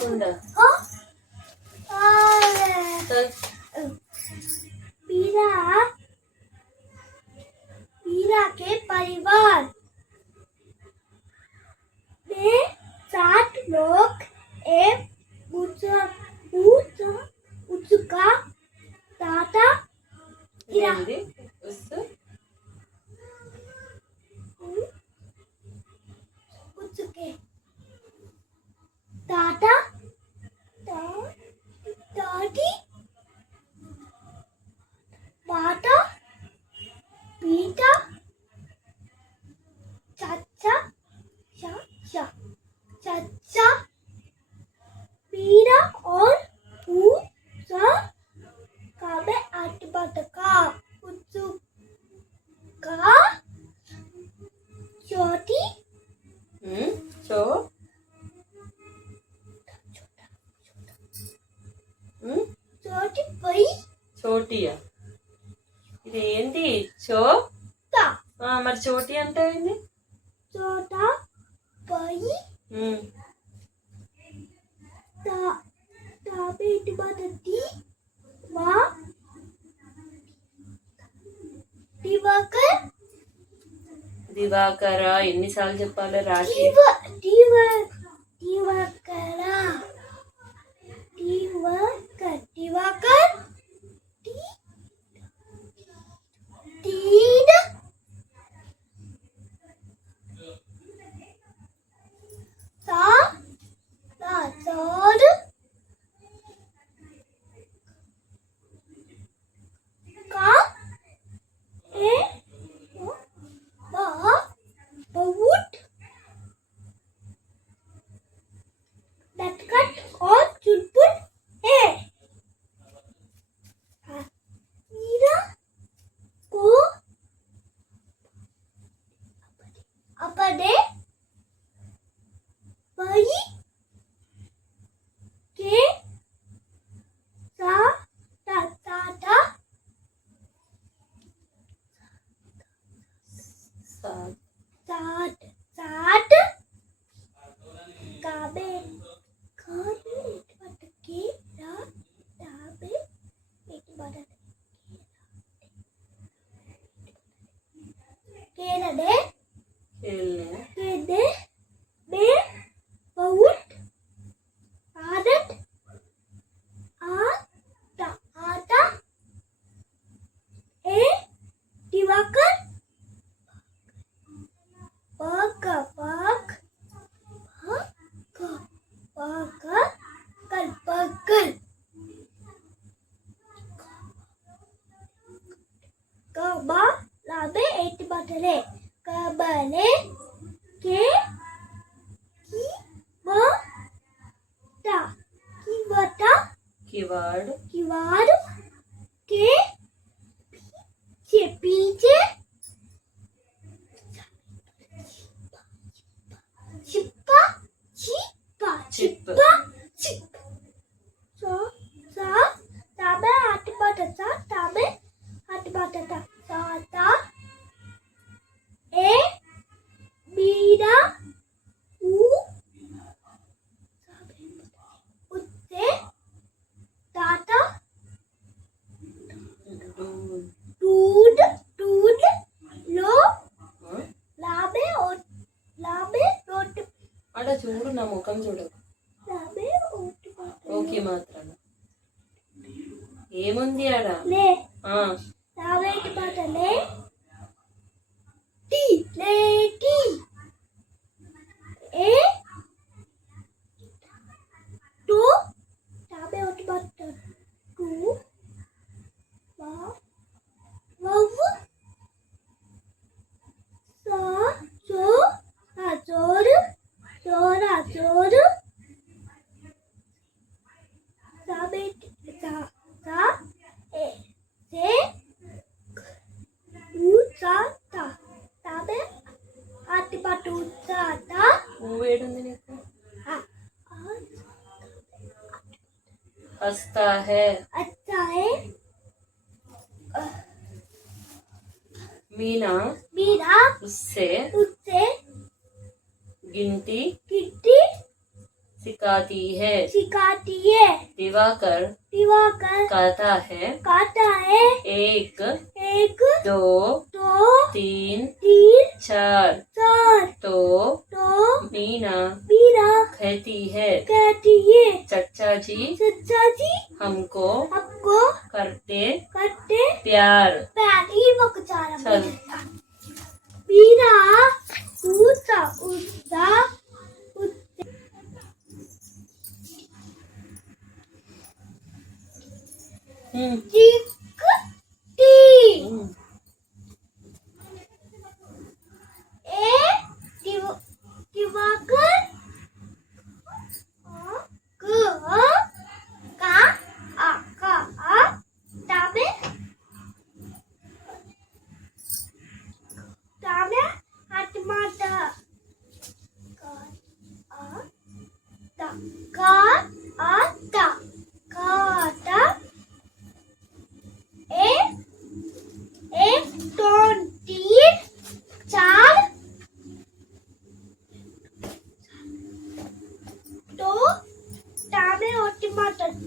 కుండ हाँ? पीरा। पीरा के परिवार। में सात लोग एक उसका दादा गिरा उस। उसके दादा ता, ताटी बाटा తాపేటి మొదటి మా? దివాకర్? దివాకర ఎన్నిసార్లు చెప్పాలి రాశి దివాకర. దివాకర్ దివాకర్? తీన adoro com கபா லாபே எயிட் பாட்டலே கபலே கே கி வ டா கி வ டா கிவார்டு கிவார்டு నా ముఖం చూడకు. ఓకే మాత్రం ఏముంది ఆడ? हंसता है। अच्छा है। मीना मीना। उससे सिखाती है। सिखाती है। दिवाकर दिवाकर कहता है कहता है एक एक दो दो तीन तीन चार चार तो तो मीना मीना कहती है कहती है। चचा जी चचा जी हमको हमको करते करते प्यार। प्यार। ही वो कुछ मीना ऊँचा ऊँचा 嗯。几个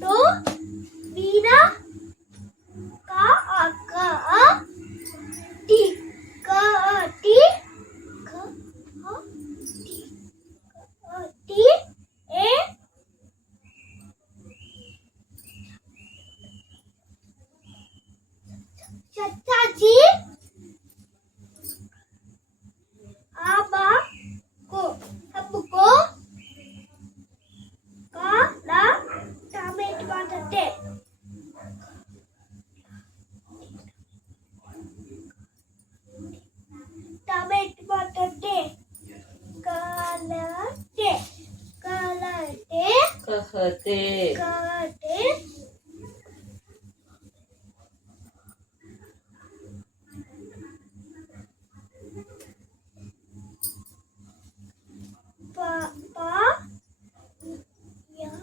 哦 karate. Karate. Pa pa. Ya.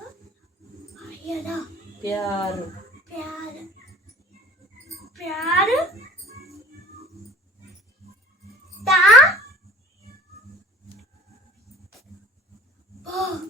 Ya da. Pyar. Pyar. Pyar. Ta. Oh.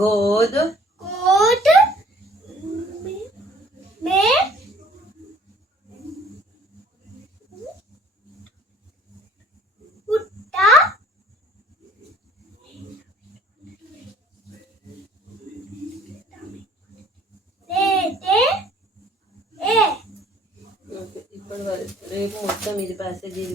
गोद गोद में उठा देते ए ఇప్పుడు రేపు మొత్తం ఇది ప్యాసేజ్ ఇది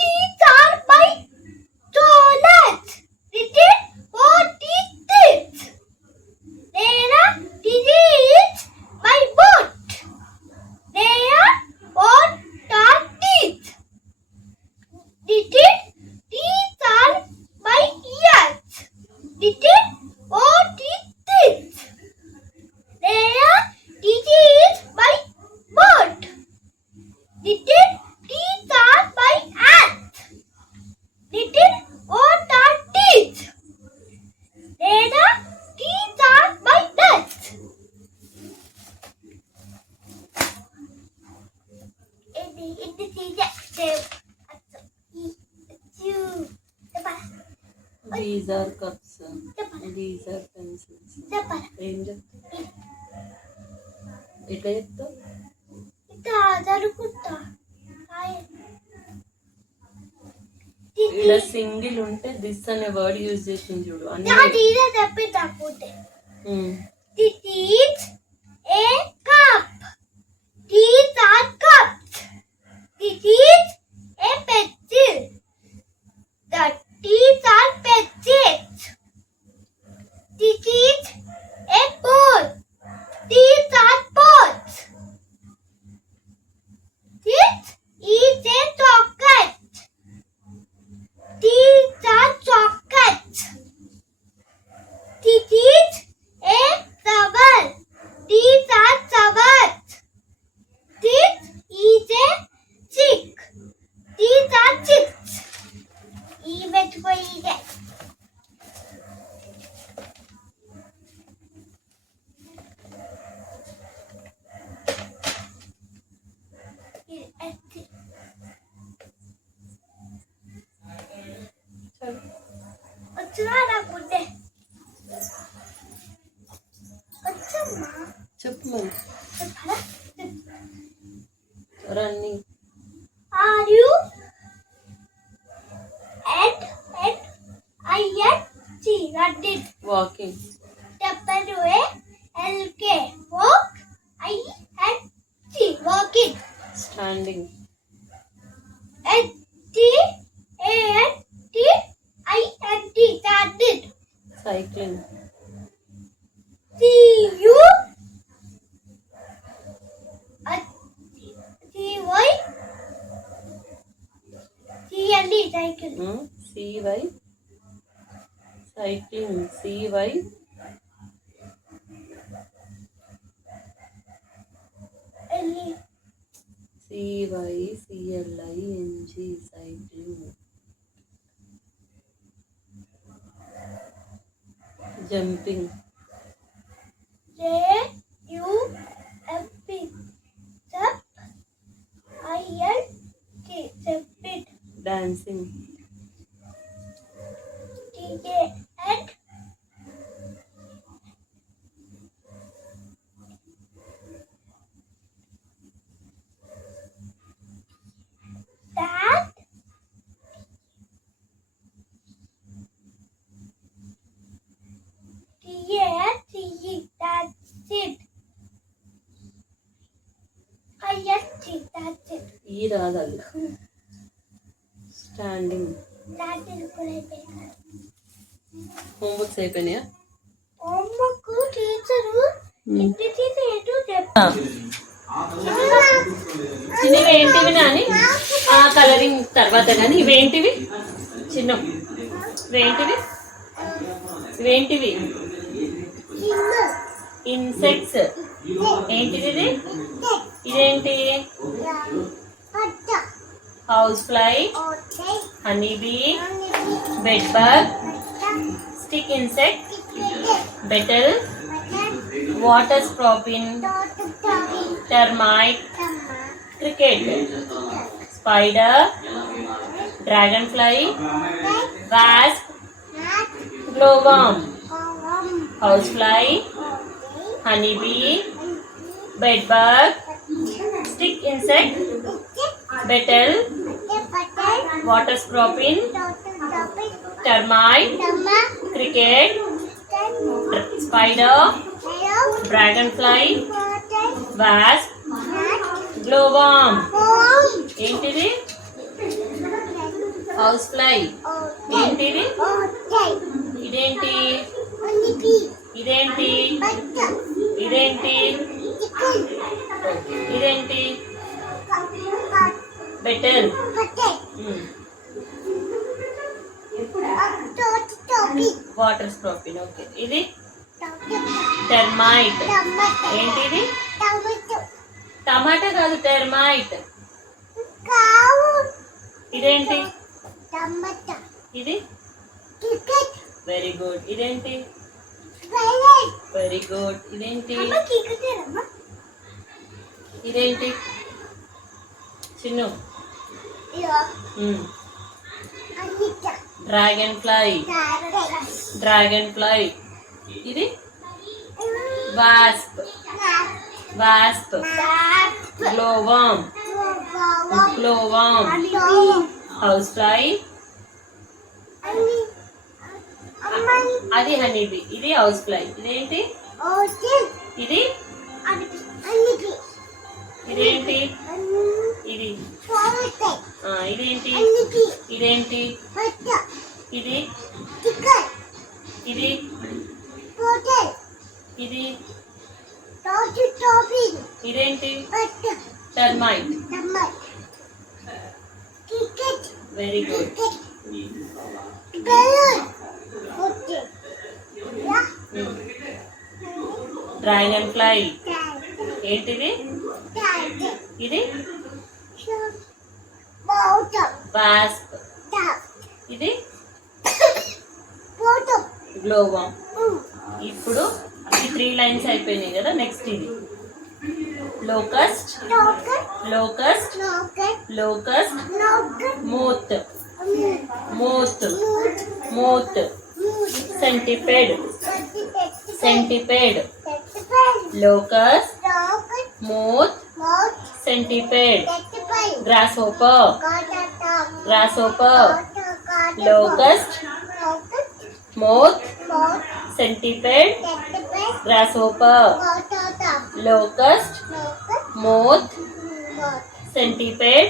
teeth are my toilets. Written or teeth. These are cups these are pencils ఏం చెప్తావు? ఎట్లా చెప్తావు? ఇట్లా జరుగుతా ఇలా సింగిల్ ఉంటే దిస్ అనే వర్డ్ యూజ్ చేసింది చూడు అన్ని Sıra. Cycle C Y C Y C L I N G cycle jumping dancing. DJ and Dad. Yeah, that's it. I just think that's it. Standing homeworks అయిపోయినాయా? Teacher ఏంటో చెప్పు చిన్నవి ఏంటివి నాని? ఆ కలరింగ్ తర్వాత కానీ ఇవేంటివి? చిన్న. ఇవేంటివి? ఇవేంటివి? ఇన్సెక్ట్స్ ఏంటిది ఇది? ఇదేంటి? housefly, honeybee, bedbug, stick insect, beetle, water scorpion, termite, cricket, spider, dragonfly, wasp, glowworm, housefly, honeybee, bedbug, stick insect, beetle, water scorpion termite cricket spider dragonfly wasp glowworm ఏంటిది? హౌస్ ఫ్లై ఏంటిది? ఇదేంటి? ఇదేంటి? ఇదేంటి? ఇదేంటి? Better ఇది? Termite ఏంటిది? టమాటా. కాదు termite. ఇదేంటి? ఇది? Very good. ఇదేంటి? Very good. ఇదేంటి? ఇదేంటి? Chinnu. Dragonfly. Dragonfly. ఇది? Wasp. Wasp. Glowworm. Glowworm. Housefly అది హనీబీ. ఇది హౌస్ ఫ్లై ఇదేంటి? ఇది? ఇదేంటి? ఇది. ఇదేంటి? ఇదేంటి? ఇది? ఇది? ఇది ఇదేంటి? Termite very good dragonfly ఏంటిది? ఇది? వాస్ప్ ఇది? గ్లోవామ్ ఇప్పుడు ఈ త్రీ లైన్స్ అయిపోయినాయి కదా నెక్స్ట్ ఇది. Locust locust locust moth moth moth centipede centipede locust moth centipede grasshopper grasshopper locust moth centipede grasshopper locust moth centipede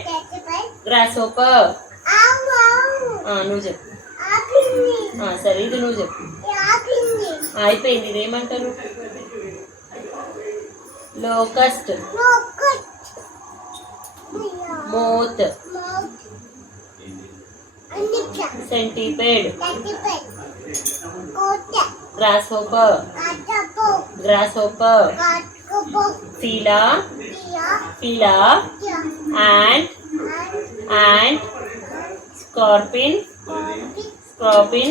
grasshopper నువ్వు చెప్పు ఆ, సరే ఇది నువ్వు చెప్పు ఆ, అయిపోయింది ఇదేమంటారు locust moth సెంటిపేడ్ grasshopper grasshopper fila fila ant ant scorpion scorpion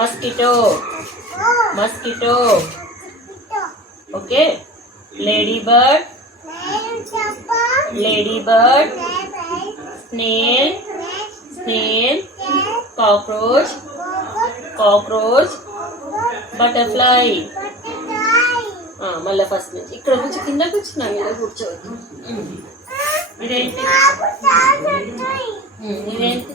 mosquito mosquito okay ladybird ladybird snail snail cockroach cockroach butterfly. మళ్ళీ ఫస్ట్ నుంచి. ఇక్కడ నుంచి కింద కూర్చున్నాను ఇలా కూర్చోవద్దు. ఇదేంటి? ఇదేంటి?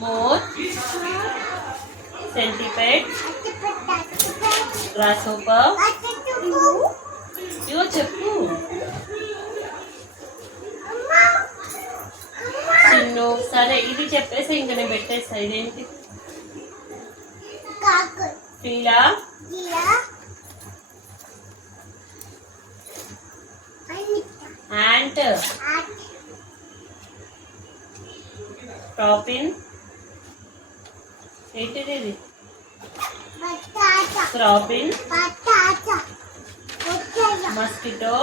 మోత్ సెంటిపేడ్ గ్రాస్ హోపర్ ఇవో చెప్పు చిన్ను సరే ఇది చెప్పేసి ఇంక నేను పెట్టేస్తా. ఇదేంటి? ఫీలా యాంట్ టాపిన్ ఏంటిది ఇది? మస్కిటో?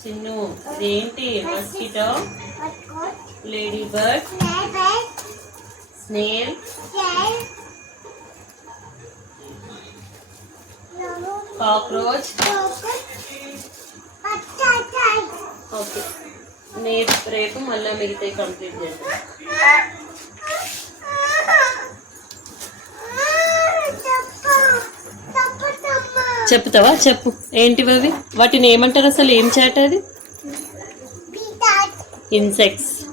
చిన్ను ఇదేంటి mosquito? Ladybird? Snail? Cockroach? Okay. రేపు మళ్ళీ మిగతా కంప్లీట్ చేద్దాం. చెప్తావా? చెప్పు. ఏంటివి అవి? వాటిని ఏమంటారు అసలు? ఏం చాట అది? ఇన్సెక్ట్స్